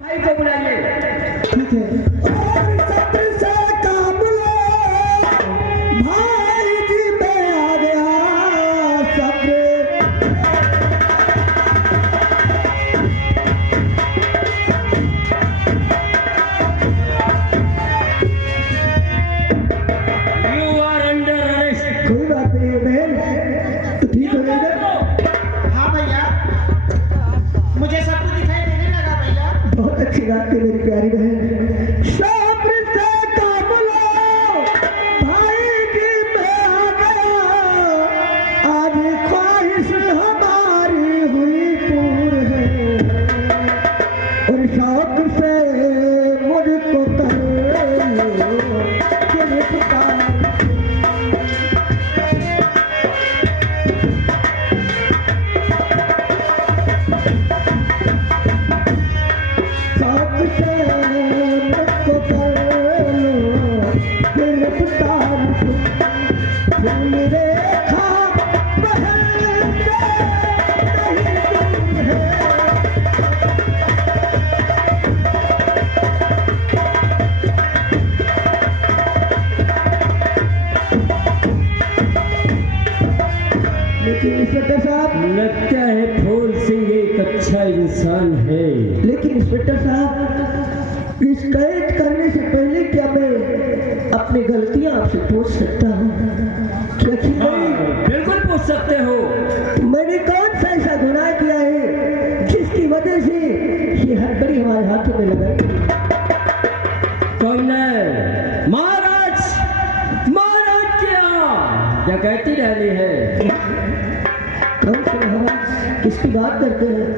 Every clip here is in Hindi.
भाई को बुलाइए। ठीक है। और सबसे काम लो भाई जी, मैं आ गया सब। You are under arrest. कोई बात नहीं है बहन, तो ठीक हो जाएगा। हाँ भैया, मुझे सब कुछ दिखाई देने लगा भैया। बहुत अच्छी बात है मेरी प्यारी बहन। सब्र से काम लो भाई जी, मैं आ गया। आज ख्वाहिश हमारी हुई पूरी है, और शौक से मुझको कर लो गिरफ्तार। शौक से मुझको कर लो गिरफ्तार। फूल रेखा बहन से नहीं दूर है। लेकिन इंस्पेक्टर साहब, लगता है फूल सिंह एक अच्छा इंसान है। लेकिन इंस्पेक्टर साहब, इस कैद करने से पहले क्या मैं अपनी गलतियां आपसे पूछ सकता हूँ? क्या कि बिल्कुल पूछ सकते हो। मैंने कौन सा ऐसा गुनाह किया है जिसकी वजह से ये हड़बड़ी हमारे हाथों में लगाई? कौन है? महाराज, महाराज क्या डकैती रहनी है। कौन से महाराज, किसकी बात करते हैं?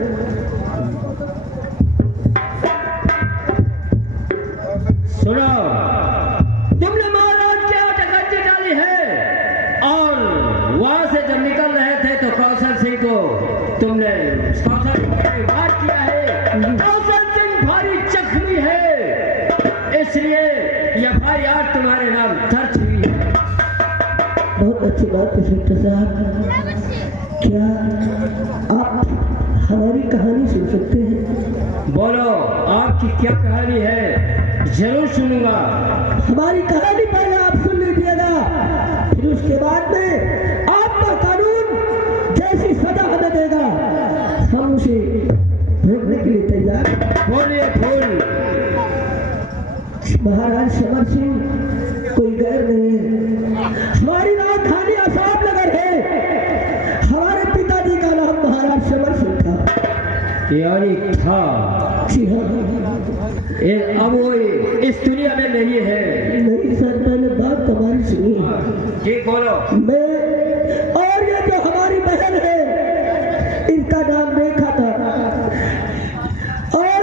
सुनो, तुमने महाराज क्या डकैती डाली है, और वहां से जब निकल रहे थे तो कौशल सिंह को तुमने कौशल सिंह पर वार किया है। कौशल सिंह भारी जख्मी है, इसलिए FIR तुम्हारे नाम दर्ज हुई है। बहुत अच्छी बात है इंस्पेक्टर साहब। क्या आप हमारी कहानी सुन सकते हैं? बोलो, आपकी क्या कहानी है? जरूर सुनूंगा। हमारी कहानी पहले आप सुन लीजिएगा, फिर उसके बाद में आपका कानून जैसी सजा हमें देगा, हम उसे भोगने के लिए तैयार। बोलिए फूल। महाराज समर सिंह कोई गैर नहीं है, हमारी राजधानी आसामनगर है। हमारे पिताजी का नाम महाराज समर सिंह था। यानी था। जी हाँ। अब वो इस दुनिया में नहीं है। नहीं सर, मैंने बात हमारी सुनी। ठीक बोलो। मैं और ये जो हमारी बहन है, इनका नाम रेखा था, और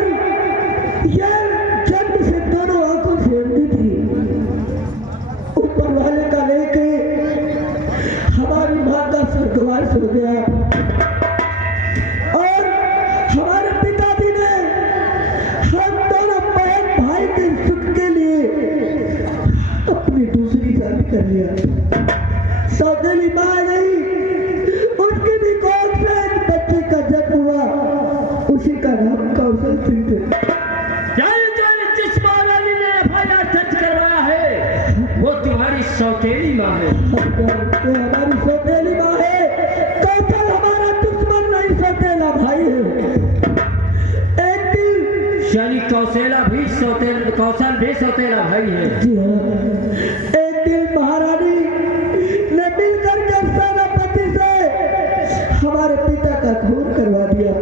ये जन्म से दोनों आंखों से अंधी थी। ऊपर वाले का लेके हमारी माँ का स्वर्गवास हो गया, और हमारे पिताजी ने हम दोनों बहन भाई के सुख के लिए अपनी दूसरी शादी कर लिया। सौतेली माँ नहीं, उसकी भी कोख से एक बच्चे का जन्म हुआ, उसी का नाम कौशल सिंह है। जिस महारानी ने FIR दर्ज करवाया है वो तुम्हारी सौतेली माँ है। तो हमारी सौतेली माँ है। कौशल हमारा दुश्मन नहीं, सौतेला भाई है। एक दिन, यानी कौशल भी सौतेला भाई है। जी हाँ, एक दिन महारानी ने मिलकर के सेनापति से हमारे पिता का खून करवा दिया।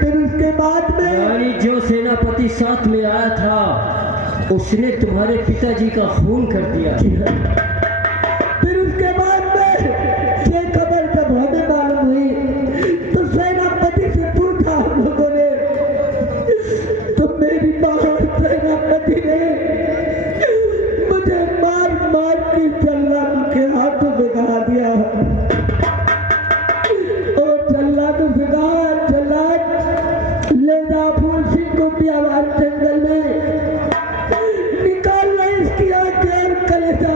फिर उसके बाद में यानी जो सेनापति साथ में आया था उसने तुम्हारे पिताजी का खून कर दिया। फिर उसके बाद में ये खबर जब हमें मालूम हुई तो सेनापति से पूछा हम लोगों ने, तो मेरी माँ सेनापति ने मुझे मार मार के जल्लाद के हाथों में गिरा दिया। और जल्लाद से कहा, जल्लाद ले जा फूल सिंह को बियावान जंगल में निकाल ले इसकी आंखें और कलेजा।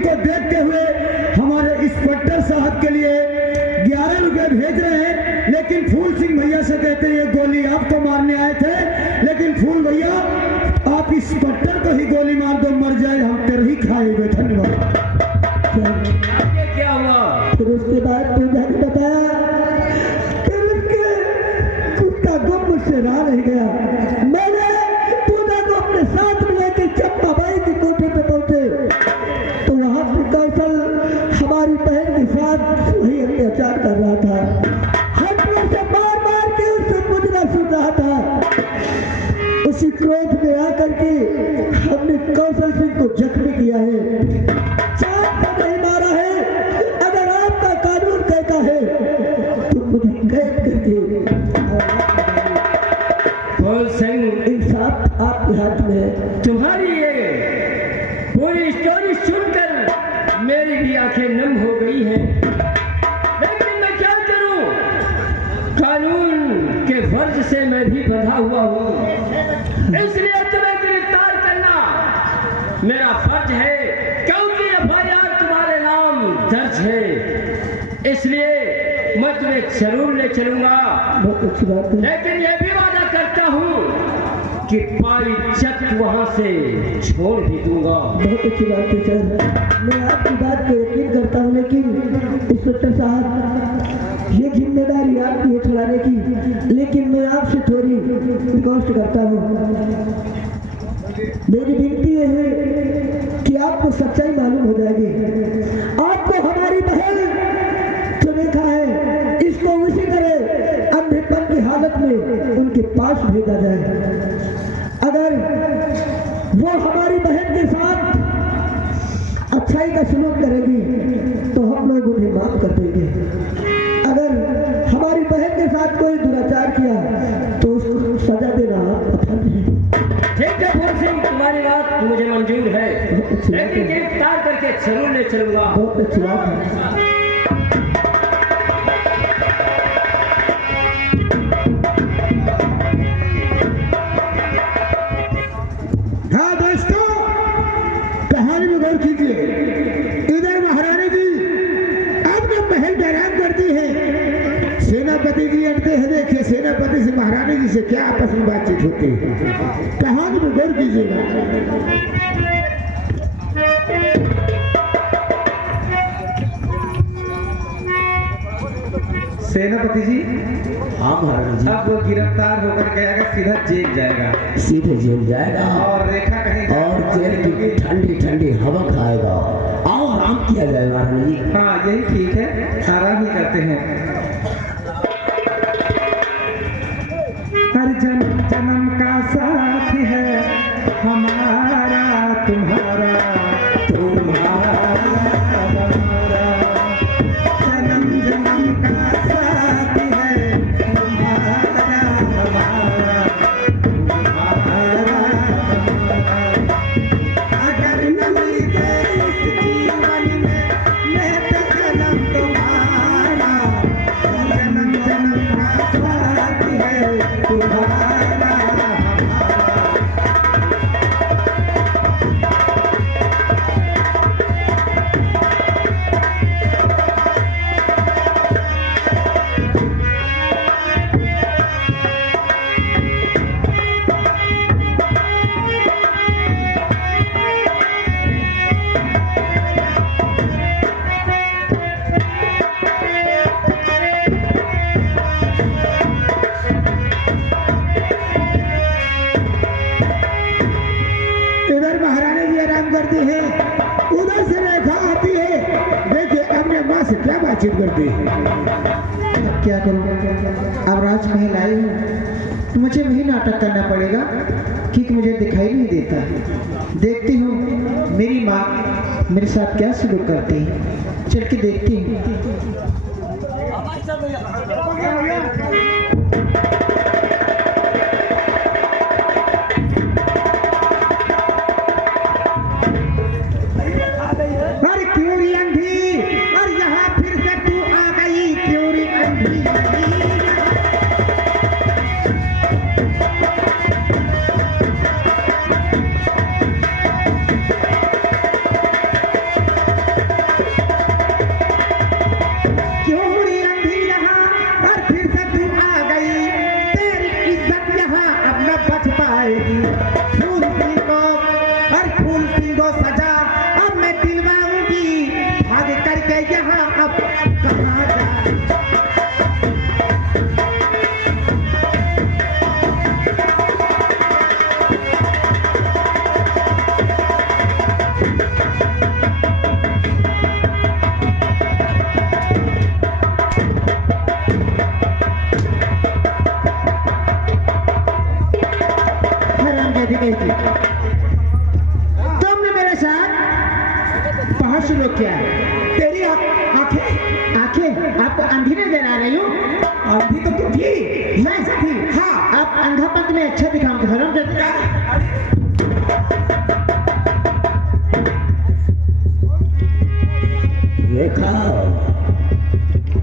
सिंह को देखते हुए हमारे इंस्पेक्टर साहब के लिए 11 रुपए भेज रहे हैं, लेकिन फूल सिंह भैया से कहते हैं ये गोली आपको मारने आए थे, लेकिन फूल भैया आप इंस्पेक्टर को ही गोली मार दो, मर जाए हम तेरे ही खाएंगे। धन्यवाद। आगे क्या हुआ? फिर उसके बाद पूजा ने बताया कि उसके कुत्ता गुम मुझसे रहा नहीं गया। मैंने पूजा को अपने साथ में लेकर चंपा बाई की कोठी पे पहुंचे तो वहां पर कौशल हमारी बहन के साथ वही अत्याचार कर रहा था। हथों से मार मार के उससे पूजना सुन रहा था। उसी क्रोध में आकर के हमने कौशल सिंह को जख्मी किया है। चाप तो नहीं मारा है। अगर आपका कानून कहता है तो मुझे कैद करके फूल सिंह, इंसाफ आपके हाथ में है। तुम्हारी ये पूरी स्टोरी सुनकर मेरी भी आंखें नम हो गई हैं, लेकिन मैं क्या करूं? कानून के फर्ज से मैं भी बंधा हुआ हूं, इसलिए तुम्हें गिरफ्तार करना मेरा फर्ज है, क्योंकि एफआईआर तुम्हारे नाम दर्ज है। इसलिए मैं तुम्हें जरूर ले चलूंगा, बहुत अच्छी बात है। लेकिन यह भी वादा करता हूं कि पाई चक वहां से छोड़ भी दूंगा। बहुत अच्छी बात है सर, मैं आपकी बात को यकीन करता हूँ, लेकिन इंस्पेक्टर साहब ये जिम्मेदारी आपकी है चलाने की, लेकिन मैं आपसे थोड़ी रिक्वेस्ट करता हूँ। मेरी विनती ये है कि आपको सच्चाई मालूम हो जाएगी। आपको हमारी बहन जो देखा है इसको उसी तरह अंधेपन की हालत में उनके पास भेजा जाए। अगर वो हमारी बहन के साथ अच्छाई का सलूक करेगी तो हम लोग उन्हें माफ कर देंगे। अगर हमारी बहन के साथ कोई दुराचार किया तो उसको सजा देना पसंद है। ठीक है फूल सिंह, तुम्हारी बात मुझे मंजूर है, लेकिन गिरफ्तार करके जरूर ले चलूंगा। बहुत अच्छी बात है। हाँ दोस्तों, कहानी में गौर कीजिए। इधर महारानी जी अपना महल बैरान करती है, सेनापति जी अड़ते हैं। देखिए सेनापति से महारानी जी से क्या आपस में बातचीत होती है, कहानी में गौर कीजिएगा। सेनापति जी, हाँ महाराज जी, अब वो गिरफ्तार होकर गया सीधा जेल जाएगा, सीधे जेल जाएगा और रेखा कहीं और जेल की ठंडी ठंडी हवा खाएगा। आओ आराम किया जाए महाराज जी। हाँ यही ठीक है, आराम ही करते हैं। हर जन्म जन्म का साथ है हमारा तुम्हारा, तुम्हारा हमारा, जन्म जन्म का साथ है तुम्हारा हमारा, तुम्हारा हमारा। अगर न मिलते इस जीवन में मैं तो जन्म तुम्हारा, जन्म जन्म का साथ है तुम्हारा हमारा। इधर महारानी जी आराम करती है, उधर से रेखा आती है। देखिए अपने माँ से क्या बातचीत करती है। अब क्या करूं? अब राजमहल आई हूँ तो मुझे वही नाटक करना पड़ेगा क्योंकि मुझे दिखाई नहीं देता। देखती हूँ मेरी माँ मेरे साथ क्या सलूक करती है, चल के देखती हूँ। अरे क्यों री अंधी, और यहाँ फिर से तू आ गई, क्यों री अंधी। लोग क्या है? तेरी आंखें आंखें आपको अंधी नजर आ रही हूँ? अभी तो तू थी मैं थी हाँ आप अंधापन में अच्छा दिखाऊंगा हराम देखा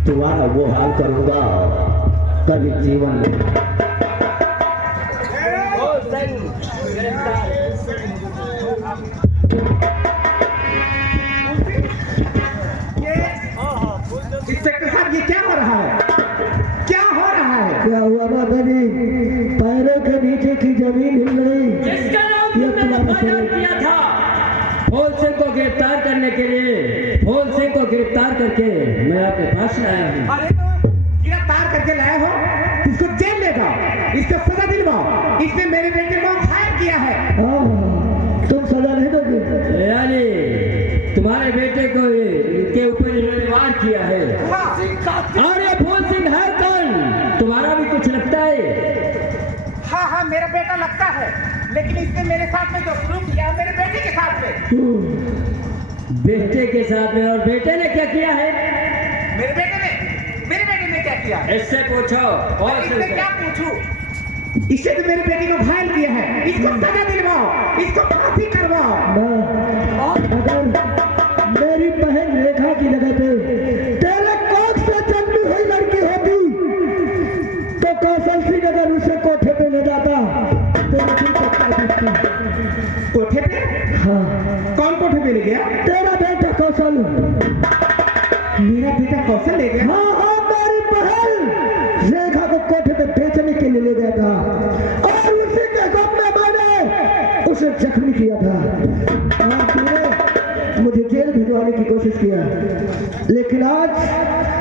तुम्हारा वो हाल करूंगा कभी जीवन में। इंस्पेक्टर साहब ये क्या हो रहा है? क्या हो रहा है? क्या हुआ माता जी? पैरों के नीचे की जमीन हिल गई। जिसका नाम तुमने बयान किया था, फौज सिंह को गिरफ्तार करने के लिए, फौज सिंह को गिरफ्तार करके मैं आपके पास लाया हूँ। अरे तो गिरफ्तार करके लाए हो, इसको जेल ले जाओ, इसको सजा दिलवाओ। इसने मेरे बेटे को घायल किया है। तुम सजा नहीं दोगे? यानी तुम्हारे बेटे को के ऊपर इन्होंने वार किया है। और ये फौज सिंह है कौन? तुम्हारा भी कुछ लगता है? हाँ मेरा बेटा लगता है, लेकिन इसने मेरे साथ में जो सलूक किया मेरे बेटे के साथ में। बेटे के साथ में? और बेटे ने क्या किया है? मेरे बेटे ने क्या किया? इससे पूछो। और इससे क्या पूछूं? इससे तो मेरे बेटे को घायल किया है। इसको सजा दिलवाओ, इसको फांसी करवाओ। अगर मेरी बहन रेखा की जगह पे तेरे कोख से जन्मी हुई लड़की होती तो कौशल सिंह अगर उसे कोठे पे ले जाता तो कोठे पे? हाँ। कौन कोठे पे ले गया? तेरा बेटा कौशल। मेरा बेटा कौशल ले गया? हाँ मेरी बहन रेखा को कोठे पे बेचने के लिए ले गया था और उसी के गम में मैंने उसे जख्मी किया था और तूने मुझे जेल भिजवाने की कोशिश किया, लेकिन आज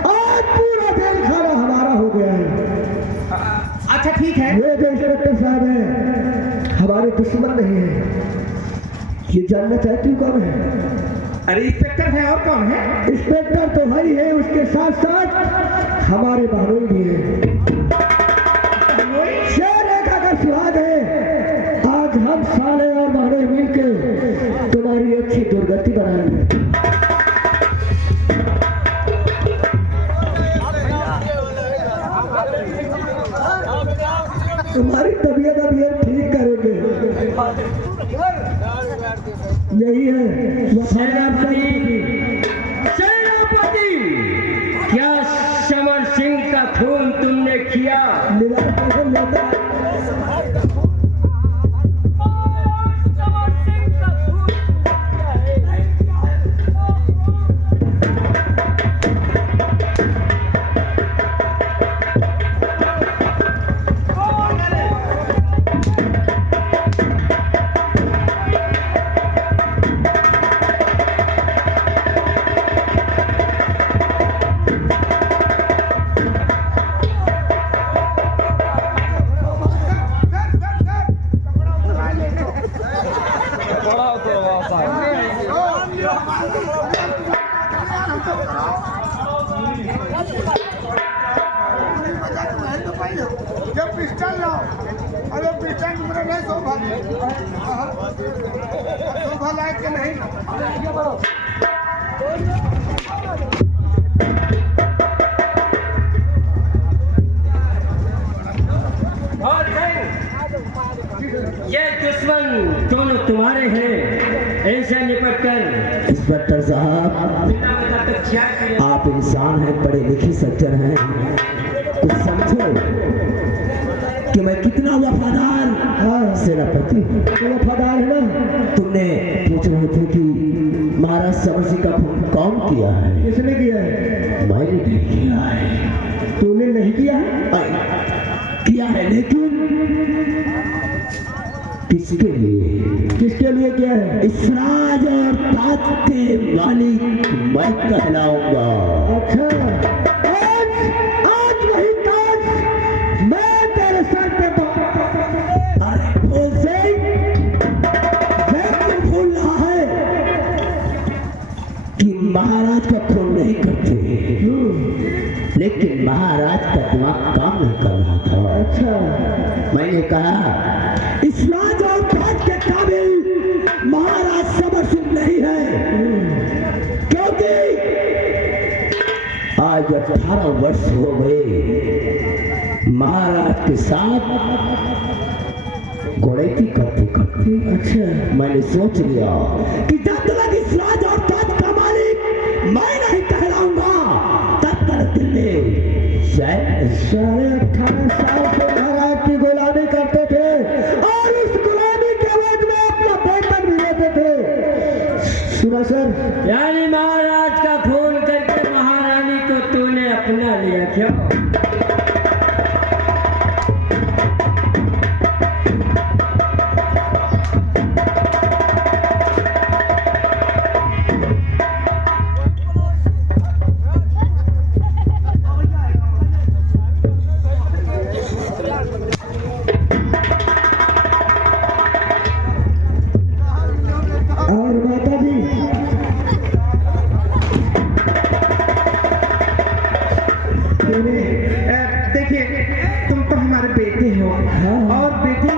पूरा जेल खाना हमारा हो गया है। अच्छा ठीक है। ये जो इंस्पेक्टर साहब हैं हमारे दुश्मन नहीं है। ये जानना चाहती हूँ कौन है? अरे इंस्पेक्टर है और कौन है? इंस्पेक्टर तो भाई है, उसके साथ साथ हमारे बहनोई भी है। शेर रेखा का सुहाग है। आज हम साले और बहनोई मिलकर तुम्हारी अच्छी दुर्गति बनाएंगे। तुम्हारी तबीयत अब ये ठीक करेंगे। यही है सेनापति, सेनापति, क्या समर सिंह का खून तुमने किया? जब पिस्टल लाओ, अरे पिस्टल मेरा नहीं शोभा लायक के नहीं। ये दुश्मन दोनों तुम्हारे हैं, इनसे निपट कर। इंस्पेक्टर साहब, आप इंसान हैं, पढ़े लिखे सज्जन हैं, कुछ समझो कि मैं कितना वफादार सेनापति हूँ। वफादार है ना? तुमने पूछ रहे थे कि महाराज समर सिंह का खून कौन किया है? किसने किया है? मैंने नहीं किया है। तूने नहीं किया है? किया है, लेकिन किसके लिए? किसके लिए किया है? इस राज और ताज के मालिक मैं कहलाऊंगा। अच्छा, आज वही ताज मैं तेरे सर पे अरे फौज सिंह, मैं तो भूल रहा है कि महाराज का खून नहीं करते, लेकिन महाराज का दिमाग काम नहीं कर रहा था। अच्छा, मैंने कहा इस राज और ताज के काबिल महाराज समर सिंह नहीं है, 18 वर्ष हो गए महाराज के साथ घोड़ेती करते करते अच्छा मैंने सोच लिया कि जब तक इस राज और ताज का मालिक मैं नहीं कहलाऊंगा तब तक दिल में शायद साढ़े 18 साल से महाराज की गुलामी करते थे और उस गुलामी के बाद में अपना वेतन भी लेते थे। सुना सर, यानी महाराज का खून करके महारानी को तूने अपना लिया क्यों? और माता जी देखिए तुम तो हमारे बेटे हो और बेटे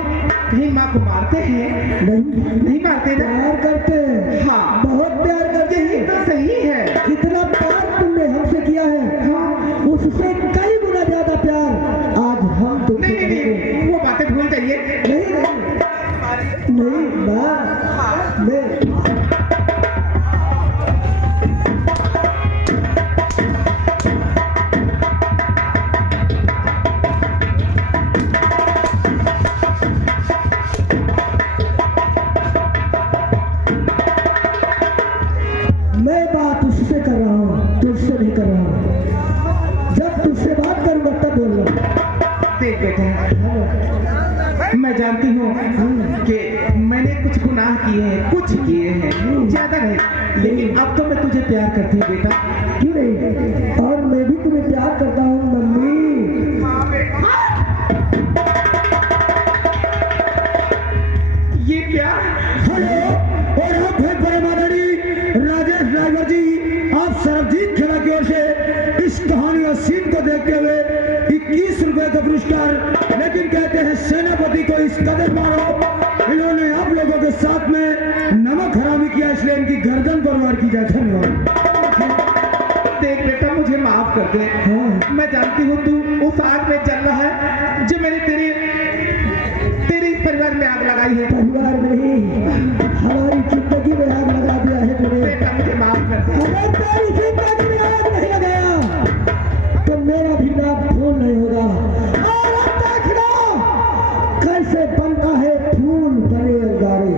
कहीं माँ को मारते हैं? नहीं मारते ना? प्यार करते हैं, हाँ बहुत प्यार करते यही हैं। तो सही है। कितना प्यार तुमने हमसे किया है, हाँ, उससे कई गुना ज्यादा प्यार आज हम तुमसे नहीं नहीं करेंगे। नहीं वो बातें भूल जाइए। नहीं माँ, मैं मैं बात उससे कर रहा हूँ, तुझसे नहीं कर रहा हूँ। जब तुझसे बात करूंगा तब बोल रहा देख बेटा मैं जानती हूँ कि मैंने कुछ गुनाह किए हैं, कुछ किए हैं, ज्यादा नहीं, लेकिन अब तो मैं तुझे प्यार करती हूँ बेटा। क्यों नहीं, और मैं भी तुम्हें प्यार करता हूँ मम्मी। ये क्या? हेलो, और आप हैं बड़े मादारी राजेश ड्राइवर जी, आप सरबजीत खेड़ा की ओर से इस कहानी और सीन को देखते हुए 21 रुपए का पुरस्कार, लेकिन कहते हैं सेनापति को इस कदर मारो, इन्होंने आप लोगों के साथ में नमक हरामी किया, इसलिए इनकी गर्दन पर वार की जाए। धन्यवाद। देख बेटा मुझे माफ कर दे। हाँ। मैं जानती हूँ तू उस आग में जल रहा है जो मैंने तेरे इस परिवार में आग लगाई है। परिवार नहीं, हमारी जिंदगी में आग लगा दिया है तुमने। बेटा मुझे माफ कर दे। अगर तेरी जिंदगी में आग नहीं लगाया तो मेरा भी नाम फूल नहीं होगा। और अब देखना कैसे बनता है फूल बने अंगारे।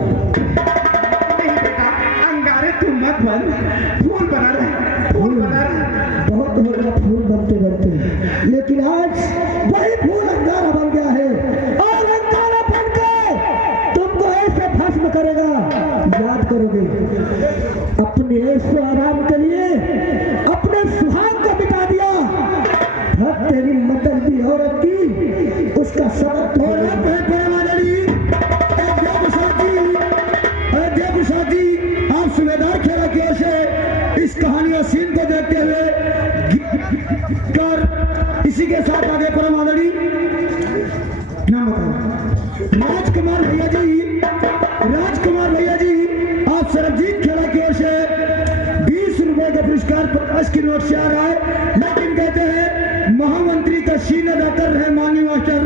नहीं बेटा अंगारे तू मत बन, फूल बना रहे, फूल बना रहे। बहुत हो गया फूल बनते बनते, लेकिन आज वही फूल अंगारा बन गया है और अंगारा बन के तुमको ऐसे भस्म करेगा। याद करोगे अपने ऐसे आराम के लिए अपने सुहाग को मिटा दिया। हर तेरी मतलबी औरत की उसका सबक आप सुबेदार खेड़ा की ओर से इस कहानी और सीन को देखते हुए कर इसी के साथ आगे परम आदरणीय नाम बताओ राजकुमार भैया जी आप सरबजीत खेड़ा की ओर से 20 रुपए का पुरस्कार 50 की नोट से आ रहा है, लेकिन कहते हैं महामंत्री का सीन अदा कर रहे माननीय मास्टर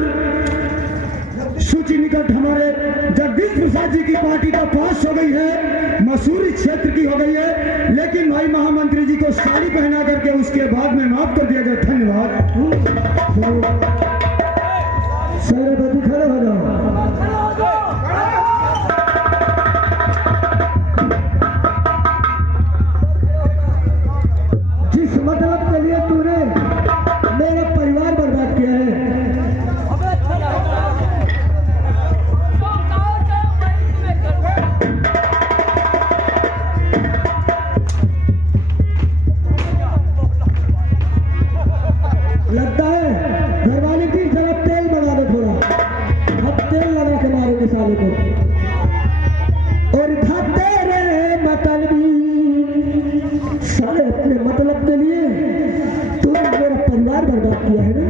सूची निकट हमारे जगदीश प्रसाद जी की पार्टी का पास हो गई है, मसूरी क्षेत्र की हो गई है, लेकिन भाई महामंत्री जी को साड़ी पहना करके उसके बाद में माफ कर दिया जाए। धन्यवाद। सारे बच्चे खड़े हो जाओ। जिस मतलब के लिए तूने मेरा परिवार बर्बाद किया है, लगता है घरवाले की तरफ तेल मंगा दे थोड़ा, अब तेल लगा के मारेंगे साले को। और खाते रहे मतलबी साले, अपने मतलब के लिए तूने मेरा परिवार बर्बाद किया है ना।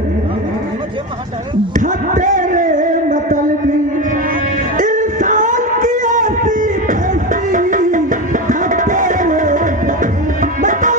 खाते रहे मतलबी इंसान की ऐसी ऐसी, खाते रहे मतलब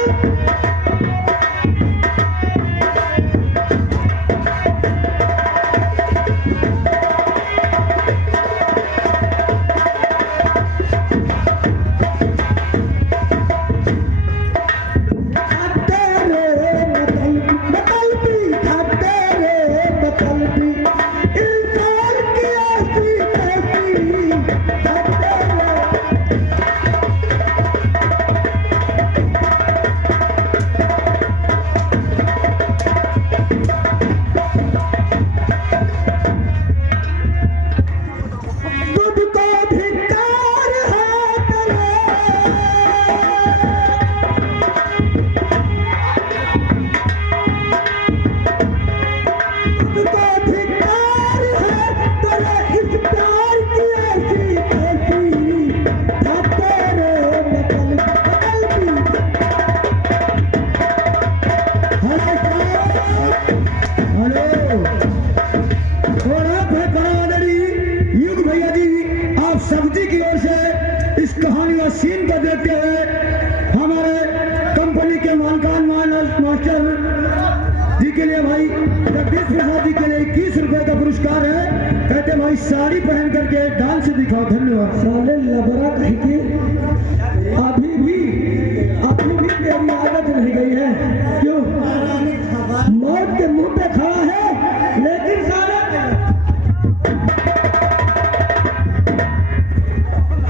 देखते हुए हमारे कंपनी के मानकान मास्टर जी के लिए भाई जगदीश प्रसाद जी के लिए 21 रुपए का पुरस्कार है। कहते भाई साड़ी पहन करके डांस दिखाओ। धन्यवाद। साले लबरा कहीं की अभी भी मेरी आदत नहीं गई है। क्यों? मौत के मुंह पे खड़ा है लेकिन साला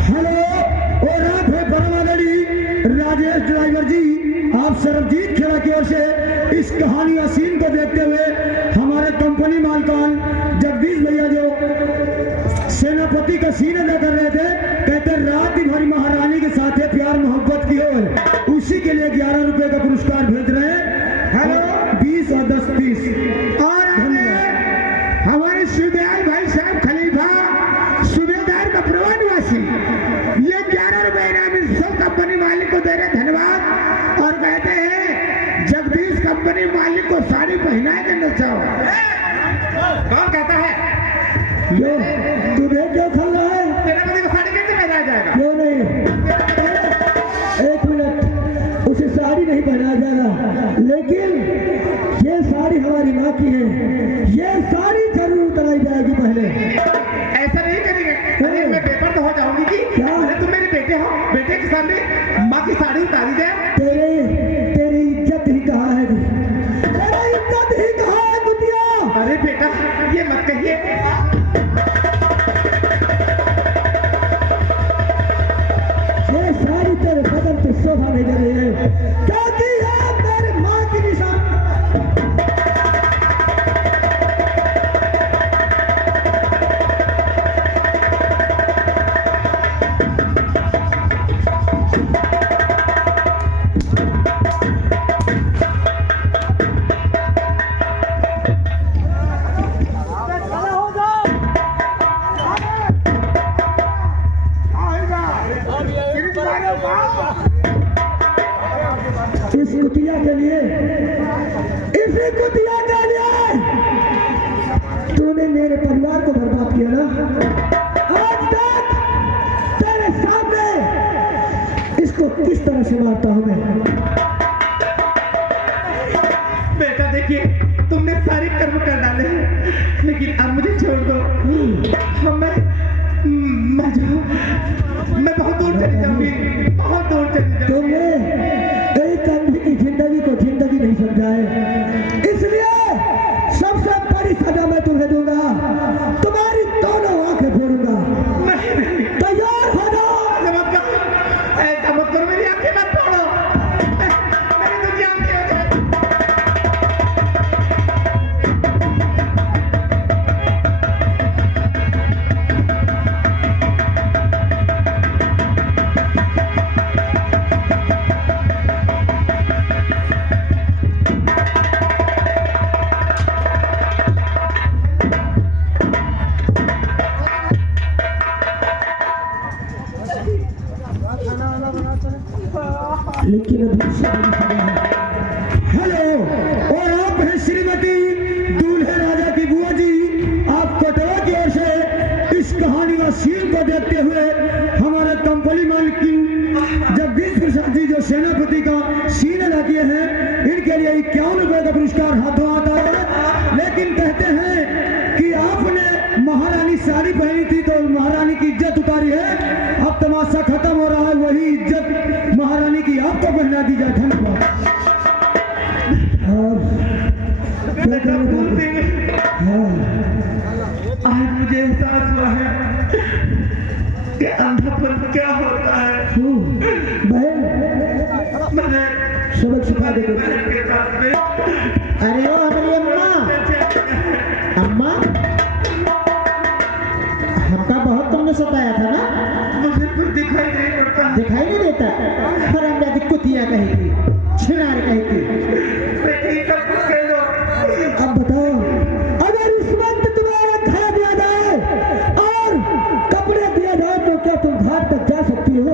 हेलो और आप है बरामदड़ी राजेश ड्राइवर जी। आप सरबजीत खेड़ा की ओर से इस कहानी या सीन को देखते हुए हमारे कंपनी मालकान जगदीश भैया जो सेनापति का सीन अदा कर रहे थे, कहते रात भरी महारानी के साथ प्यार मोहब्बत की ओर, उसी के लिए 11 रुपए का पुरस्कार भेज रहे हैं। हेलो 20 और 10 30 और हमारे सुबेदार भाई साहब खलीफा सुबेदार का प्रवासी ये 11 रुपए इनाम सब कंपनी मालिक को दे रहे। धन्यवाद। और कहते हैं जगदीश कंपनी मालिक को साड़ी पहनाए के नचाओ। कौन कहता है? तुम्हें क्यों खल रहा है? तेरे पति को साड़ी कैसे पहनाया जाएगा? क्यों नहीं? एक मिनट, उसे साड़ी नहीं पहनाया जाएगा, लेकिन ये साड़ी हमारी माँ की है, ये साड़ी जरूर उतराई जाएगी पहले। ऐसा नहीं करेंगे। अरे मैं पेपर तो हो जाऊंगी कि क्या? अरे तुम मेरे बेटे हो, बेटे के सामने माँ की साड़ी उतारी जाए। तेरी इज्जत ही कहाँ है? तेरी इज्जत ही कहाँ है कुतिया? अरे बेटा ये मत कहिए। ये साड़ी तेरे बदन पे शोभा नहीं कर रही है, क्योंकि ये मेरी माँ की निशान। इस कुतिया के लिए, इसी कुतिया के लिए तूने मेरे परिवार को बर्बाद किया ना। आज तक तेरे सामने इसको किस तरह से मारता हूं मैं। बेटा देखिए तुमने सारे कर्म कर डाले हैं, लेकिन अब मुझे छोड़ दो। मैं बहुत दूर चली जाऊंगी, बहुत दूर चली जाऊंगी। तुमने एक आदमी की जिंदगी को जिंदगी नहीं समझा है, इसलिए सबसे बड़ी सजा मैं तुम्हें दूंगा। तुम्हारी दोनों आंखें फोड़ूंगा। तैयार हो जाओ। ऐसा मत करो, मेरी आंखें मत फोड़ो। मेरी दुनिया आंखें हो जाए। लेकिन अभी से बड़ी खबर है। हेलो और आप हैं श्रीमती दूल्हे राजा की बुआ जी। आप कटवा की ओर से इस कहानी का सीन को देखते हुए हमारे कंपनी मालिक जगदीश प्रसाद जी जो सेनापति का सीन अदा किए हैं, इनके लिए 51 रुपए का पुरस्कार हाथों आता है। लेकिन कहते हैं कि आपने महारानी साड़ी पहनी थी तो महारानी की इज्जत उतारी है। अब तमाशा खत्म हो रहा है, वही इज्जत महारानी की आपको पहना दी जाए। धन्यवाद। आज मुझे एहसास हुआ है कि अंधापन क्या होता है। बहन मैंने सबक सिखा दे। बहन के साथ में अरे ओ हमारी अम्मा, हमका बहुत तुमने सताया था ना। मुझे कुछ दिखाई नहीं पड़ता। दिखाई नहीं देता? पर हमने कुतिया कही थी, छिनार कही थी। बेटी सब कुछ कह दो। अब बताओ, अगर इस वक्त तुम्हारा घर दिया जाए और कपड़े दिया जाए तो क्या तुम घाट तक जा सकती हो?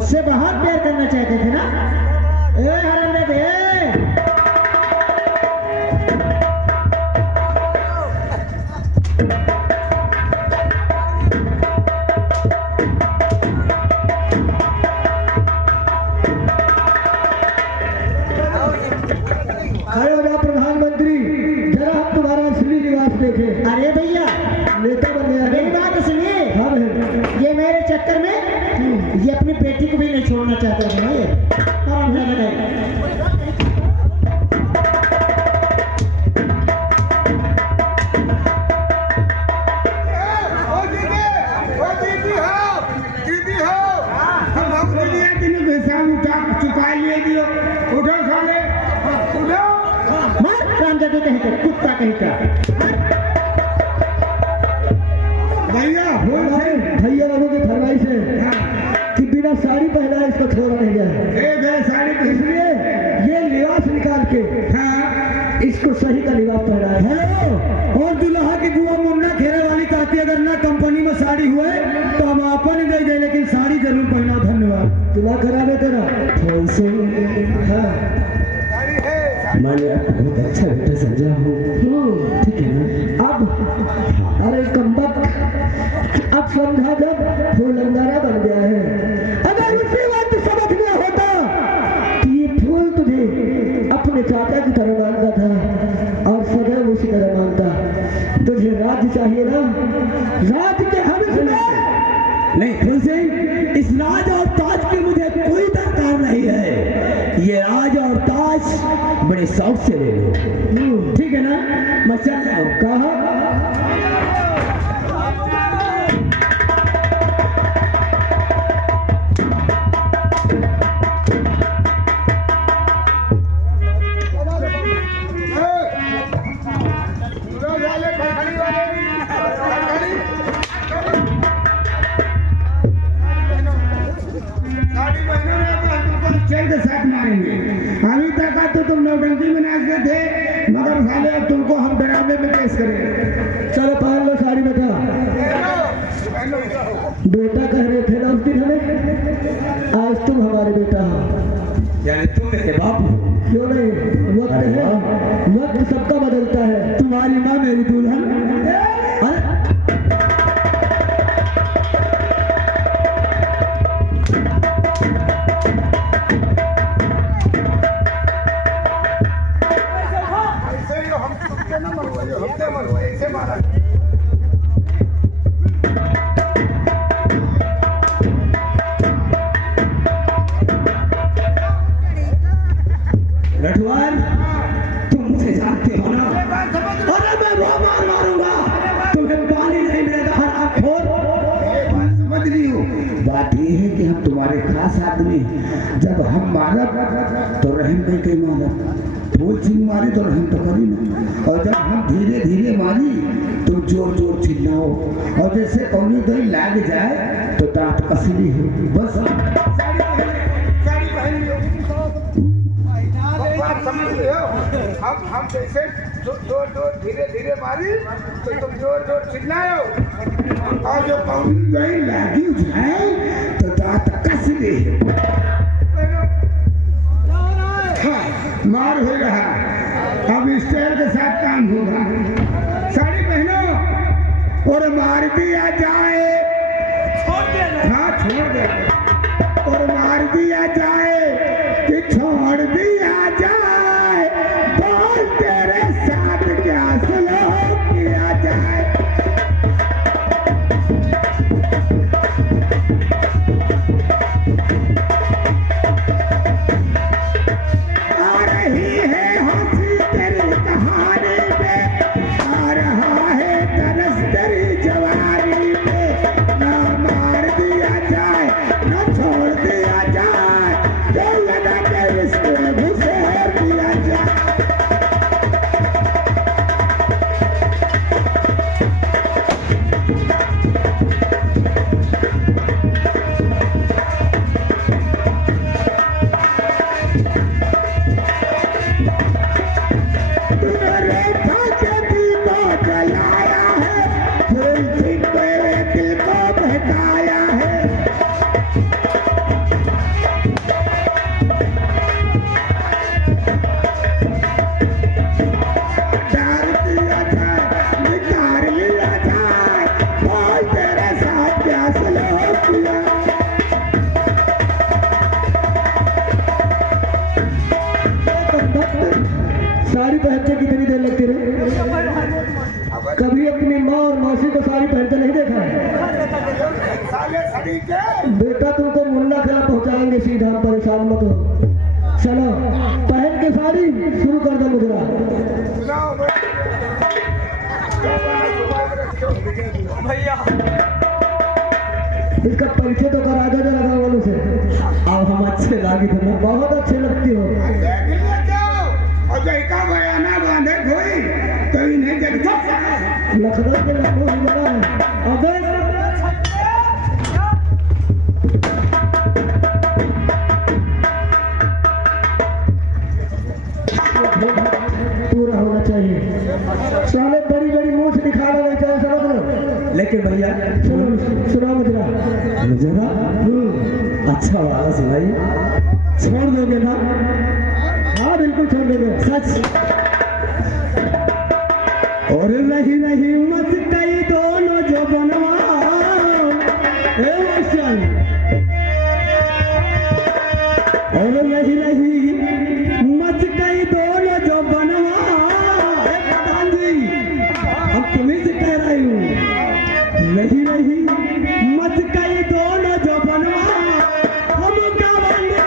मुझसे बहुत प्यार करना चाहते थे ना? ए हरंदे दे। खड़े हो जाओ प्रधानमंत्री, जरा हम तुम्हारा असली निवास देखें। अरे भैया नेता बन गया मेरी है। बात सुनिए, हाँ बहन। ये मेरे चक्कर में ये अपनी बेटी को भी नहीं छोड़ना चाहते थे ना ये। आराम से बताइए। ओ दीदी हो हम दीदी है तीनों के हिसाब चुका लिए दियो। उठो साले, उठो। मार रामजादे कहीं का कुत्ता कहीं का। भैया हो भाई भैया लोगों की फरमाइश है कि बिना साड़ी पहना इसको छोड़ा नहीं जाए, एक है साड़ी पे। इसलिए ये लिबास निकाल के हाँ इसको सही का लिबास पहनाया है। और दुल्हा की बुआ मुन्ना खेरे वाली कहती है, अगर ना कंपनी में साड़ी हुए तो हम अपन दे दे, लेकिन साड़ी जरूर पहना। धन्यवाद। दुल्हा खराब है तेरा। वैसे हाँ। साड़ी है। मैंने बहुत अच्छा बेटा समझा हूँ, ठीक है ना? अब अरे कम्बक, अब समझा जब फूल अंगारा बन गया है। अगर उसी वक्त समझ में होता कि ये फूल तुझे अपने चाचा की तरह मानता था और सदैव उसी तरह मानता, तुझे राज्य चाहिए ना? राज्य के हविष में नहीं फूल सिंह, इस राज और ताज की मुझे कोई दरकार नहीं है। ये राज और ताज बड़े शौक से ले लो, ठीक है ना? मैं चल रहा हूँ। कहा अभी तक तो तुम नौटंकी में नाचते थे, मगर साले अब तुमको हम ड्रामे में पेश करें। चलो पहन लो साड़ी बेटा। बेटा कह रहे थे ना उस दिन हमें, आज तुम हमारे बेटा हो। यानी तुम मेरे बाप हो। क्यों नहीं, वक्त है, वक्त सबका बदलता है। तुम्हारी माँ मेरी दुल्हन। अरे ऐसे ही हम तुमसे न मरवाइए, हमसे मरवाइए, ऐसे मारा। रठवार, तुम मुझे जानते हो ना? अरे मैं वो मार मारूंगा, तुम्हें पानी नहीं मिलेगा हरामखोर। समझ रही हो? बात ये है कि हम तुम्हारे खास आदमी, जब हम मारब तो रहम नहीं कहीं मारब। फूल सिंह मारे तो रहम तो करी ना, और जब हम धीरे धीरे मारी तुम जोर जोर चिल्लाओ, और जैसे कौनी दही लाग जाए तो दांत कसली हो। बस साड़ी पहन लियो। आप समझ रहे हो? हम जैसे जोर जोर धीरे धीरे मारी तो तुम जोर जोर चिल्लाओ, और जो कौनी दही लागी जाए तो दांत कसली हो। हाँ, मार हो रहा, अब स्टाइल के साथ काम होगा। साड़ी पहनो और मार दिया जाए। हाँ छोड़ दे, और मार दिया जाए कि छोड़ दिया जाए, बोल तेरे साथ क्या सुलह किया जाए। आ रही है हंसी तेरी कहानी में, आ रहा है तरस तेरी जवानी में। न मार दिया जाए न छोड़ दिया जाए, जो लगा के इसमें घुसेड़ दिया जाए। तूने रेखा के दिल को जलाया है, फूल सिंह मेरे दिल को बहकाया है। अभी क्या बेटा तुमको मुन्ना खिला पहुंचाएंगे सीधा, परेशान मत हो। चलो पहन के साड़ी शुरू कर दो मुजरा। सुनाओ भैया इसका परिचय तो करा दे लगा वालों से। अब हम अच्छे लागे थे ना। बहुत अच्छे लगती हो। और जो एका बयाना बांधे कोई तो इन्हें जगता लखनऊ के लखनऊ ही लगा है। अबे पूरा होना चाहिए। साले बड़ी बड़ी मूछ दिखा रहे चाहे समझ लो। लेकिन भैया सुनो सुनो मुजरा। मुजरा अच्छा वाला सुनाई, छोड़ दोगे ना? हाँ बिल्कुल छोड़ देंगे। सच। और नहीं नहीं मत कई दोनों जो बनवा और नहीं नहीं मत कई दोनों जो बनवा। प्रधान जी अब तुम्ही से कह रही हूँ, नहीं नहीं मत कई दोनों जो बनवा। हम क्या बनवा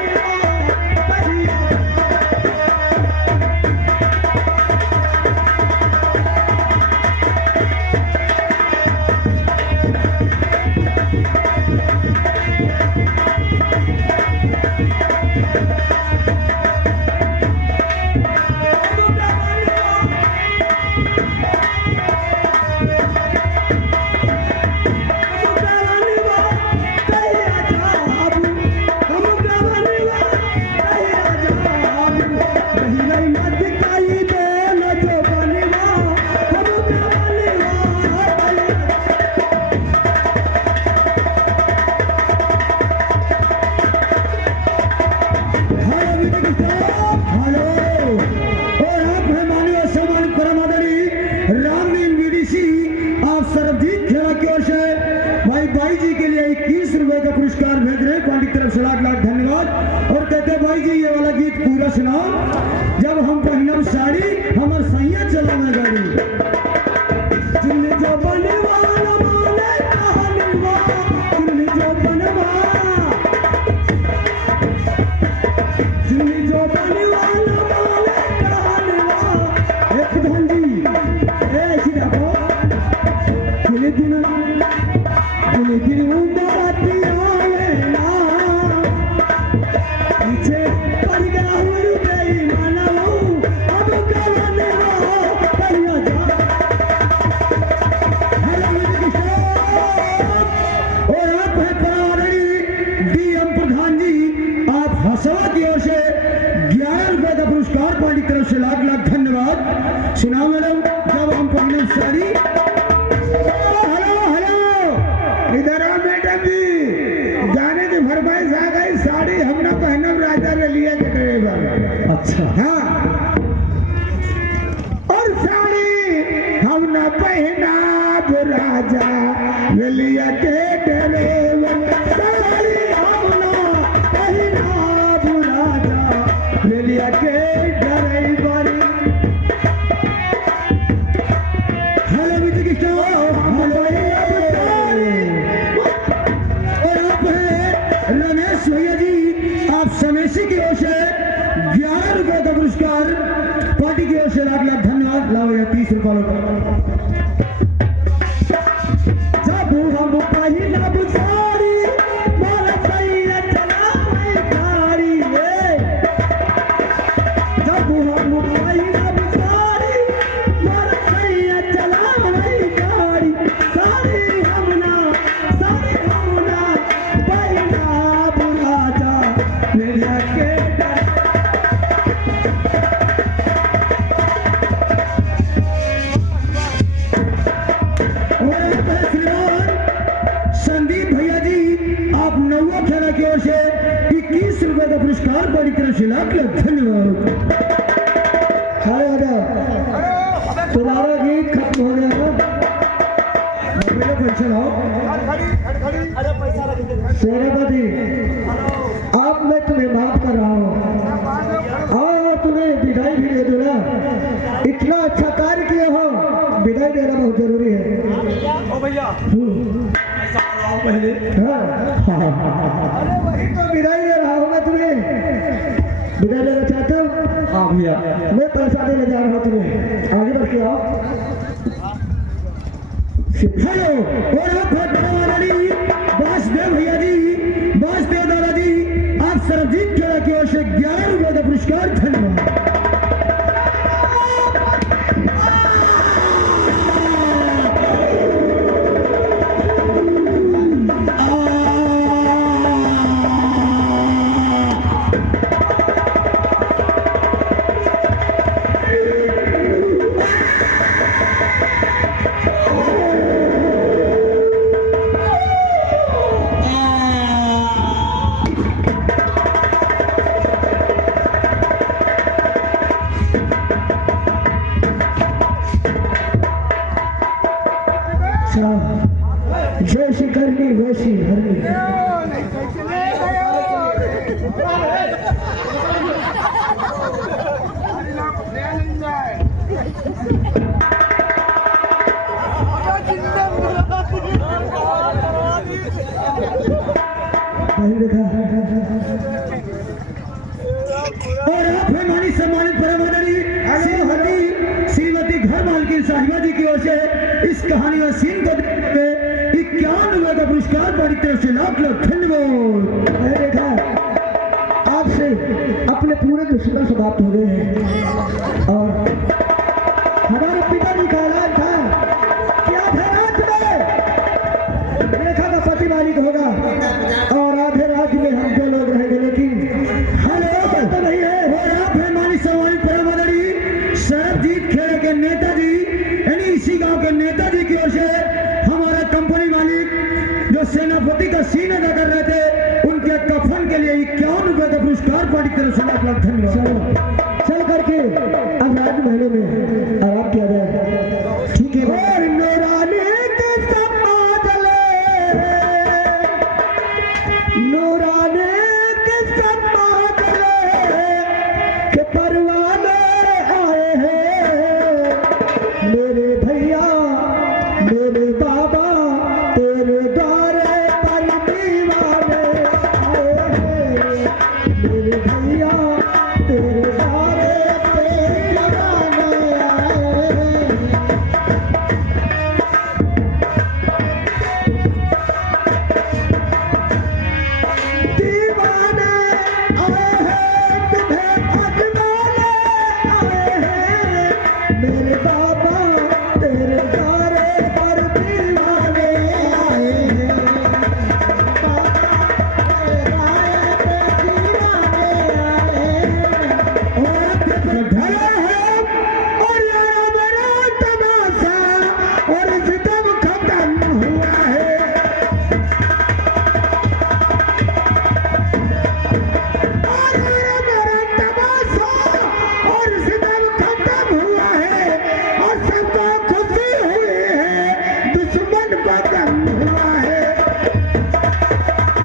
पुरस्कार भेज रहे हैं पार्टी की तरफ से लाख लाख धन्यवाद। और कहते हैं भाई जी ये वाला गीत पूरा सुनाओ। जब हम पहनब साड़ी हमार सैया चला में गाड़ी। चुन्नी जो बनवा माने कहनवा, चुन्नी जो बनवा, चुन्नी जो बनवा माने कहनवा। एक धंजी ऐसी देखो चुन्नी दिन उम्र पुरस्कार पार्टी की तरफ से लाख लाख धन्यवाद। सुनाओ मैडम जब हम पहने साड़ी। हेलो हेलो इधर आओ मैडम जी, जाने की फरमाइश आ गई, साड़ी हमने पहनब राजा ने लिया के ड्राइवर। अच्छा हाँ और साड़ी हम न पहनाब राजा ने लिया के ड्राइवर। साड़ी हम ना पहनाब राजा ले लिया के ड्राइवर। हेलो म्यूजिक स्टार और आप हैं रमेश भैया जी, आप समेसी की ओर से 11 रुपए का पुरस्कार पार्टी की ओर से लाख लाख धन्यवाद। लाओ भैया 30 रुपये। जब हम पहनब साड़ी मार सैया चलावे गाड़ी रे। जब हम पहनब साड़ी मार सैया चलावे गाड़ी। साड़ी हम ना पहनाब राजा ले के संदीप भैया जी आप नौवा खेला की ओर से 21 रुपए का पुरस्कार बड़ी तरह से लाख लाख धन्यवाद। हाय आजा तुम्हारा गीत खत्म हो गया ना, पैसा लाओ। सेनापति आप मैं तुम्हें माफ कर रहा हूँ और तुम्हें विदाई भी दे दो ना। इतना अच्छा कार्य किया हो, विदाई देना बहुत जरूरी है। ओ भैया पहले। हाँ अरे वही तो विदाई ले रहा हूँ मैं तुम्हें। विदाई लेना चाहते हो? हाँ भैया। मैं पैसा देने जा रहा हूँ तुम्हें, आगे बढ़ के आओ। हेलो, और आप वासुदेव भैया जी, वासुदेव दादाजी, आप सरजीत खेड़ा की ओर से 11 रुपए का पुरस्कार। धन्यवाद। जैसी करनी वैसी हरनी। और आप हमारी सम्मानित परमादरी श्रीमती घर मालकिन साहिबा जी की ओर से इस कहानी और सीन को देखते हुए 51 रुपए का पुरस्कार बड़ी तरह से लाख धन्यवाद। मैंने देखा आपसे अपने पूरे दुश्मन समाप्त हो गए हैं और हमारे पिताजी का ऐलान था कि आधे राज्य में रेखा का पति मालिक होगा और आधे राज्य में हम जो लोग रहेंगे, लेकिन हेलो तो नहीं है। और आप हमारी सम्मानित परमादरी सरबजीत खेड़े के नेताजी यानी इसी गांव के नेताजी की ओर से हमारा कंपनी मालिक जो सेनापति का सीन अदा कर रहे थे उनके कफन के लिए 51 रुपए का पुरस्कार बड़ी तरह से लाख धन्यवाद। चल करके अब राज महलों में आराम किया जाए।